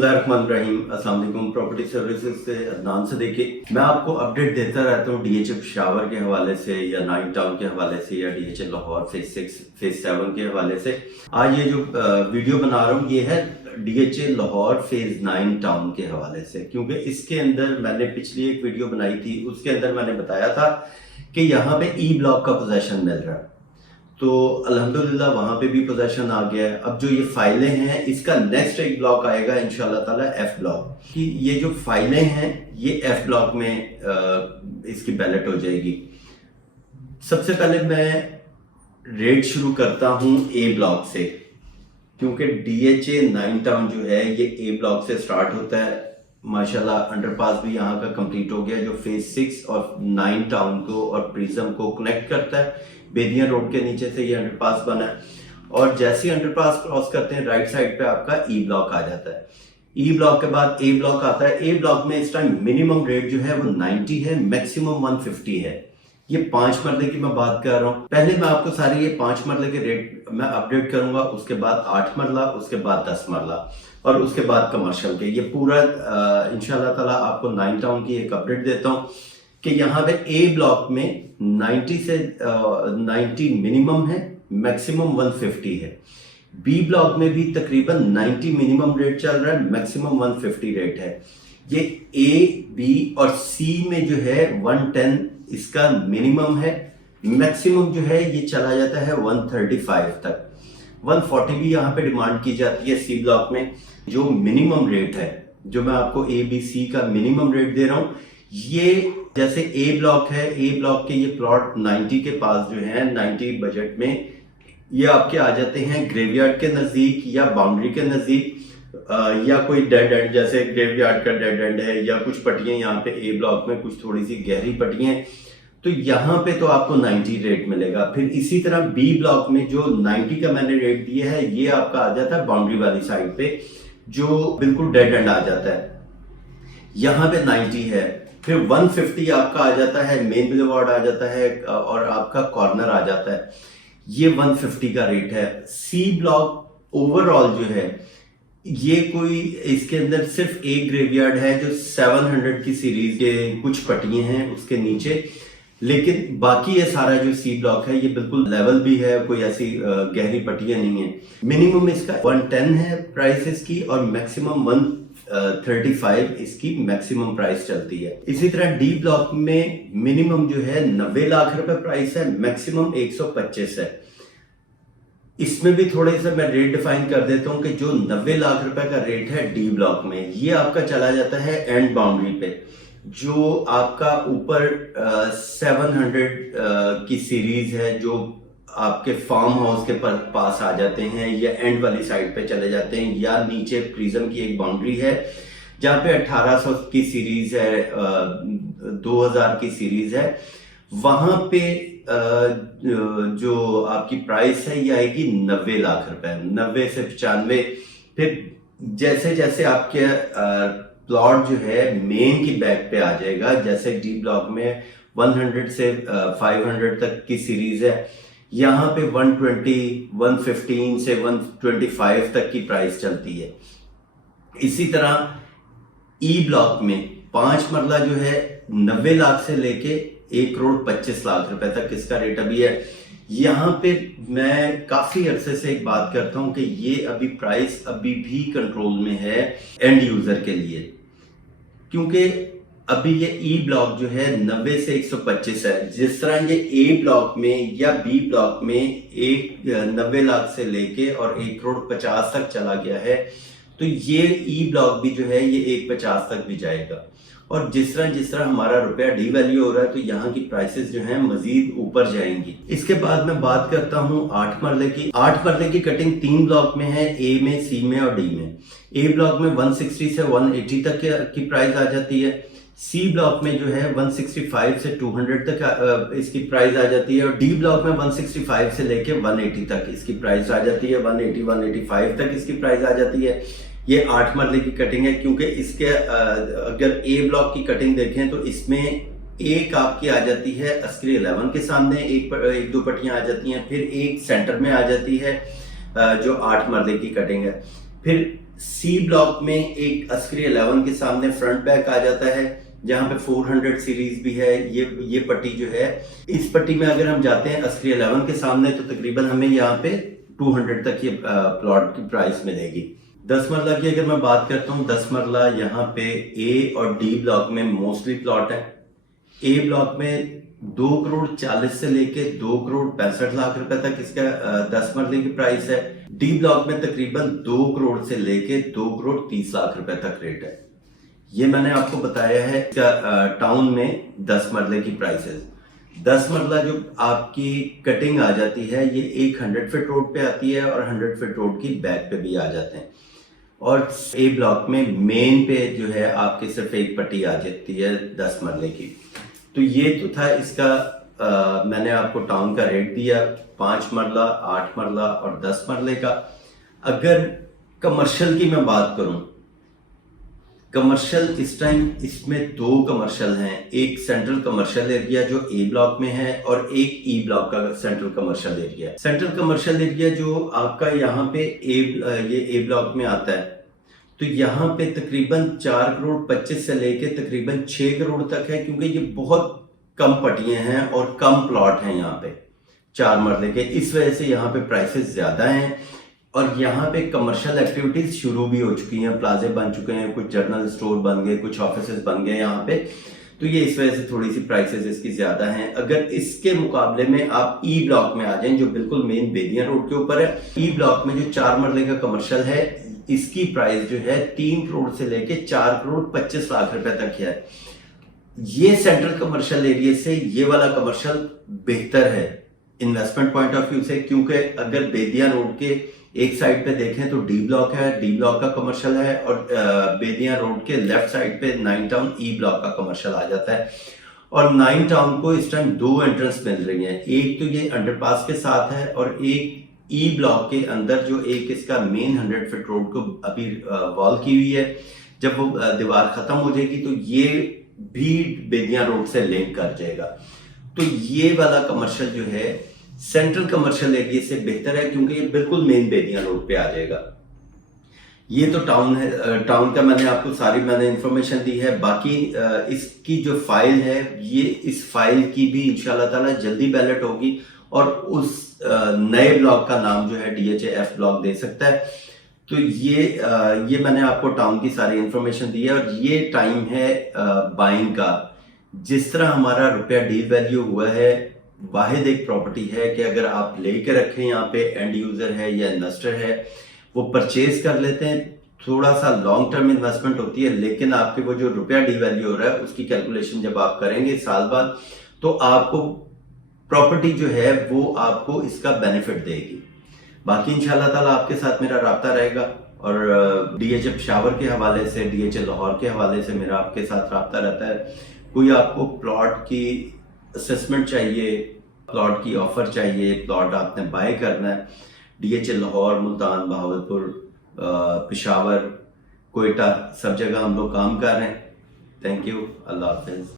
बिस्मिल्लाहिर्रहमानिर्रहीम। अस्सलाम वालेकुम। प्रॉपर्टी सर्विसेज से अदनान से। देखिए, मैं आपको अपडेट देता रहता हूँ डीएचए पेशावर के हवाले से या नाइन टाउन के हवाले से या डीएचए लाहौर फेज 6 फेज 7 के हवाले से। आज ये जो वीडियो बना रहा हूँ ये है डीएचए लाहौर फेज 9 टाउन के हवाले से, क्योंकि इसके अंदर मैंने पिछली एक वीडियो बनाई थी, उसके अंदर मैंने बताया था कि यहाँ पे ई ब्लॉक का पोजेशन मिल रहा है। तो अल्हम्दुलिल्लाह वहाँ पे भी पोजेशन आ गया है। अब जो ये फाइलें हैं, इसका नेक्स्ट एक ब्लॉक आएगा इंशाल्लाह ताला एफ ब्लॉक की। ये जो फाइलें हैं ये एफ ब्लॉक में इसकी बैलेट हो जाएगी। सबसे पहले मैं रेट शुरू करता हूँ ए ब्लॉक से, क्योंकि डीएचए 9 टाउन जो है ये ए ब्लॉक से स्टार्ट होता है। माशाल्लाह अंडरपास भी यहाँ का कंप्लीट हो गया, जो फेज 6 और 9 टाउन को और प्रिज्म को कनेक्ट करता है। बेदिया रोड के नीचे से ये अंडरपास बना है, और जैसे ही अंडरपास क्रॉस करते हैं राइट साइड पे आपका ई ब्लॉक आ जाता है। ई ब्लॉक के बाद ए ब्लॉक आता है। ए ब्लॉक में इस टाइम मिनिमम रेट जो है वो 90 है, मैक्सिमम 150 है। ये 5 मरले की मैं बात कर रहा हूँ। पहले मैं आपको सारे ये 5 मरले के रेट मैं अपडेट करूंगा, उसके बाद 8 मरला, उसके बाद 10 मरला और उसके बाद कमर्शियल के। ये पूरा इंशाल्लाह ताला आपको 9 टाउन की एक अपडेट देता हूँ कि यहाँ पे ए ब्लॉक में 90 मिनिमम है, मैक्सिमम 150 है। बी ब्लॉक में भी तकरीबन 90 मिनिमम रेट चल रहा है, मैक्सिमम 150 रेट है। ये ए, बी और सी में जो है 110 इसका मिनिमम है, मैक्सिमम जो है ये चला जाता है 135 तक। 140 भी यहाँ पे डिमांड की जाती है सी ब्लॉक में। जो मिनिमम रेट है, जो मैं आपको ए बी सी का मिनिमम रेट दे रहा हूँ, ये जैसे ए ब्लॉक है, ए ब्लॉक के ये प्लॉट 90 के पास जो है 90 बजट में ये आपके आ जाते हैं ग्रेवयार्ड के नज़दीक या बाउंड्री के नज़दीक, या कोई डेड एंड, जैसे ग्रेवयार्ड का डेड एंड है या कुछ पट्टियां यहाँ पे ए ब्लॉक में कुछ थोड़ी सी गहरी पट्टियां हैं, तो यहाँ पे तो आपको 90 रेट मिलेगा। फिर इसी तरह बी ब्लॉक में जो 90 का मैंने रेट दिया है ये आपका आ जाता है बाउंड्री वाली साइड पे, जो बिल्कुल डेड एंड आ जाता है, यहाँ पे 90 है। फिर 150 आपका आ जाता है, मेन बुलेवार्ड आ जाता है और आपका कॉर्नर आ जाता है, ये 150 का रेट है। सी ब्लॉक ओवरऑल जो है ये कोई इसके अंदर सिर्फ एक ग्रेवयार्ड है जो 700 की सीरीज के कुछ पट्टियां हैं उसके नीचे, लेकिन बाकी ये सारा जो सी ब्लॉक है ये बिल्कुल लेवल भी है, कोई ऐसी गहरी पट्टियां नहीं है। मिनिमम इसका 110 है प्राइस इसकी, और मैक्सिमम 135 इसकी मैक्सिमम प्राइस चलती है। इसी तरह डी ब्लॉक में मिनिमम जो है 90 लाख रुपए प्राइस है, मैक्सिमम 125 है। इसमें भी थोड़े से मैं रेट डिफाइन कर देता हूं कि जो 90 लाख रुपए का रेट है डी ब्लॉक में, ये आपका चला जाता है एंड बाउंड्री पे। जो आपका ऊपर 700 की सीरीज है जो आपके फार्म हाउस के पास आ जाते हैं या एंड वाली साइड पे चले जाते हैं, या नीचे प्रिज्म की एक बाउंड्री है जहाँ पे 1800 की सीरीज है, 2000 की सीरीज है, वहां पे जो आपकी प्राइस है ये आएगी 90 लाख रुपए, 90 से 95। फिर जैसे जैसे आपके प्लॉट जो है मेन की बैक पे आ जाएगा, जैसे डी ब्लॉक में 100 से 500 तक की सीरीज है, यहाँ पे 120, 115 से 125 तक की प्राइस चलती है। इसी तरह ई ब्लॉक में 5 मरला जो है 90 लाख से लेके 1 करोड़ 25 लाख रुपए तक इसका रेट अभी है। यहाँ पे मैं काफी अरसे से एक बात करता हूँ कि ये अभी प्राइस अभी भी कंट्रोल में है एंड यूजर के लिए, क्योंकि अभी ये ई ब्लॉक जो है 90 से 125 है। जिस तरह ये ए ब्लॉक में या बी ब्लॉक में 90 लाख से लेके और 1 करोड़ 50 तक चला गया है, तो ये ई ब्लॉक भी जो है ये 150 तक भी जाएगा। और जिस तरह हमारा रुपया डीवैल्यू हो रहा है, तो यहाँ की प्राइसेस जो हैं मजीद ऊपर जाएंगी। इसके बाद मैं बात करता हूँ 8 मरले की। 8 मरले की कटिंग 3 ब्लॉक में है, ए में, सी में और डी में। ए ब्लॉक में 160 से 180 तक की प्राइस आ जाती है। सी ब्लॉक में जो है 165 से 200 तक इसकी प्राइस आ जाती है, और डी ब्लॉक में 165 से लेके 180 तक इसकी प्राइस आ जाती है, 180 185 तक इसकी प्राइस आ जाती है। ये 8 मरले की कटिंग है, क्योंकि इसके अगर ए ब्लॉक की कटिंग देखें तो इसमें एक आपकी आ जाती है अस्करी 11 के सामने, एक दो पट्टियां आ जाती हैं, फिर एक सेंटर में आ जाती है जो 8 मरले की कटिंग है। फिर सी ब्लॉक में एक अस्करी 11 के सामने फ्रंट बैक आ जाता है, जहां पे 400 सीरीज भी है। ये पट्टी जो है, इस पट्टी में अगर हम जाते हैं अस्करी 11 के सामने तो तकरीबन हमें यहाँ पे 200 तक ये प्लॉट की प्राइस मिलेगी। 10 मरला की अगर मैं बात करता हूँ, 10 मरला यहाँ पे ए और डी ब्लॉक में मोस्टली प्लॉट है। ए ब्लॉक में 2 करोड़ 40 से लेके 2 करोड़ 65 लाख रुपए तक इसका 10 मरले की प्राइस है। डी ब्लॉक में तकरीबन 2 करोड़ से लेके 2 करोड़ 30 लाख रुपए तक रेट है। ये मैंने आपको बताया है टाउन में 10 मरले की प्राइसेस। 10 मरला जो आपकी कटिंग आ जाती है, ये एक 100 फीट रोड पे आती है और 100 फीट रोड की बैक पे भी आ जाते हैं। और ए ब्लॉक में मेन पे जो है आपकी सिर्फ एक पट्टी आ जाती है 10 मरले की। तो ये तो था इसका मैंने आपको टाउन का रेट दिया, 5 मरला, 8 मरला और 10 मरले का। अगर कमर्शियल की मैं बात करूं, कमर्शियल इस टाइम इसमें 2 कमर्शियल हैं। एक सेंट्रल कमर्शियल एरिया जो ए ब्लॉक में है और एक ई ब्लॉक का central commercial area. Central commercial area जो आपका यहाँ पे ये ए ब्लॉक में आता है, तो यहाँ पे तकरीबन 4 करोड़ 25 से लेके तकरीबन 6 करोड़ तक है, क्योंकि ये बहुत कम पट्टियां हैं और कम प्लॉट हैं यहाँ पे 4 मरले के। इस वजह से यहाँ पे प्राइसेस ज्यादा हैं और यहाँ पे कमर्शियल एक्टिविटीज शुरू भी हो चुकी हैं, प्लाजे बन चुके हैं, कुछ जर्नल स्टोर बन गए, कुछ ऑफिसेज बन गए यहाँ पे। तो ये इस वजह से थोड़ी सी प्राइसेस इसकी ज्यादा हैं। अगर इसके मुकाबले में आप ई ब्लॉक में आ जाएं, जो बिल्कुल मेन बेदिया रोड के ऊपर है, ई ब्लॉक में जो 4 मरले का कमर्शियल है, इसकी प्राइस जो है 3 करोड़ से लेके 4 करोड़ 25 लाख रुपए तक है। ये सेंट्रल कमर्शियल एरिया से ये वाला कमर्शियल बेहतर है इन्वेस्टमेंट पॉइंट ऑफ व्यू से, क्योंकि अगर बेदिया रोड के एक साइड पे देखें तो डी ब्लॉक है, डी ब्लॉक का कमर्शियल है, और बेदिया रोड के लेफ्ट साइड पे 9 टाउन ई ब्लॉक का कमर्शियल आ जाता है। और 9 टाउन को इस टाइम 2 एंट्रेंस मिल रही हैं, एक तो ये अंडरपास के साथ है और एक ई ब्लॉक के अंदर जो एक इसका मेन 100 फीट रोड को अभी वॉल की हुई है। जब वो दीवार खत्म हो जाएगी तो ये भी बेदिया रोड से लिंक कर जाएगा। तो ये वाला कमर्शियल जो है सेंट्रल कमर्शियल एरिया से बेहतर है, क्योंकि ये बिल्कुल मेन बेदिया रोड पे आ जाएगा। ये तो टाउन है, टाउन का मैंने आपको सारी इंफॉर्मेशन दी है। बाकी इसकी जो फाइल है, ये इस फाइल की भी इंशाल्लाह ताला जल्दी बैलेट होगी और उस नए ब्लॉक का नाम जो है DHAF ब्लॉक दे सकता है। तो ये मैंने आपको टाउन की सारी इंफॉर्मेशन दी है। और ये टाइम है बाइंग का। जिस तरह हमारा रुपया डील वैल्यू हुआ है, वाहिद एक प्रॉपर्टी है कि अगर आप लेके रखें, यहाँ पे एंड यूजर है या इन्वेस्टर है, वो परचेज कर लेते हैं। थोड़ा सा लॉन्ग टर्म इन्वेस्टमेंट होती है, लेकिन आपके वो जो रुपया डी वैल्यू हो रहा है उसकी कैलकुलेशन जब आप करेंगे साल बाद, तो आपको प्रॉपर्टी जो है वो आपको इसका बेनिफिट देगी। बाकी इंशाल्लाह ताला आपके साथ मेरा राब्ता रहेगा और DHA पेशावर के हवाले से, DHA लाहौर के हवाले से मेरा आपके साथ राब्ता रहता है। कोई आपको प्लॉट की असेसमेंट चाहिए, प्लॉट की ऑफर चाहिए, प्लॉट आपने बाय करना है, DHA लाहौर, मुल्तान, बहावलपुर, पेशावर, कोयटा, सब जगह हम लोग काम कर रहे हैं। Thank you, Allah Hafiz.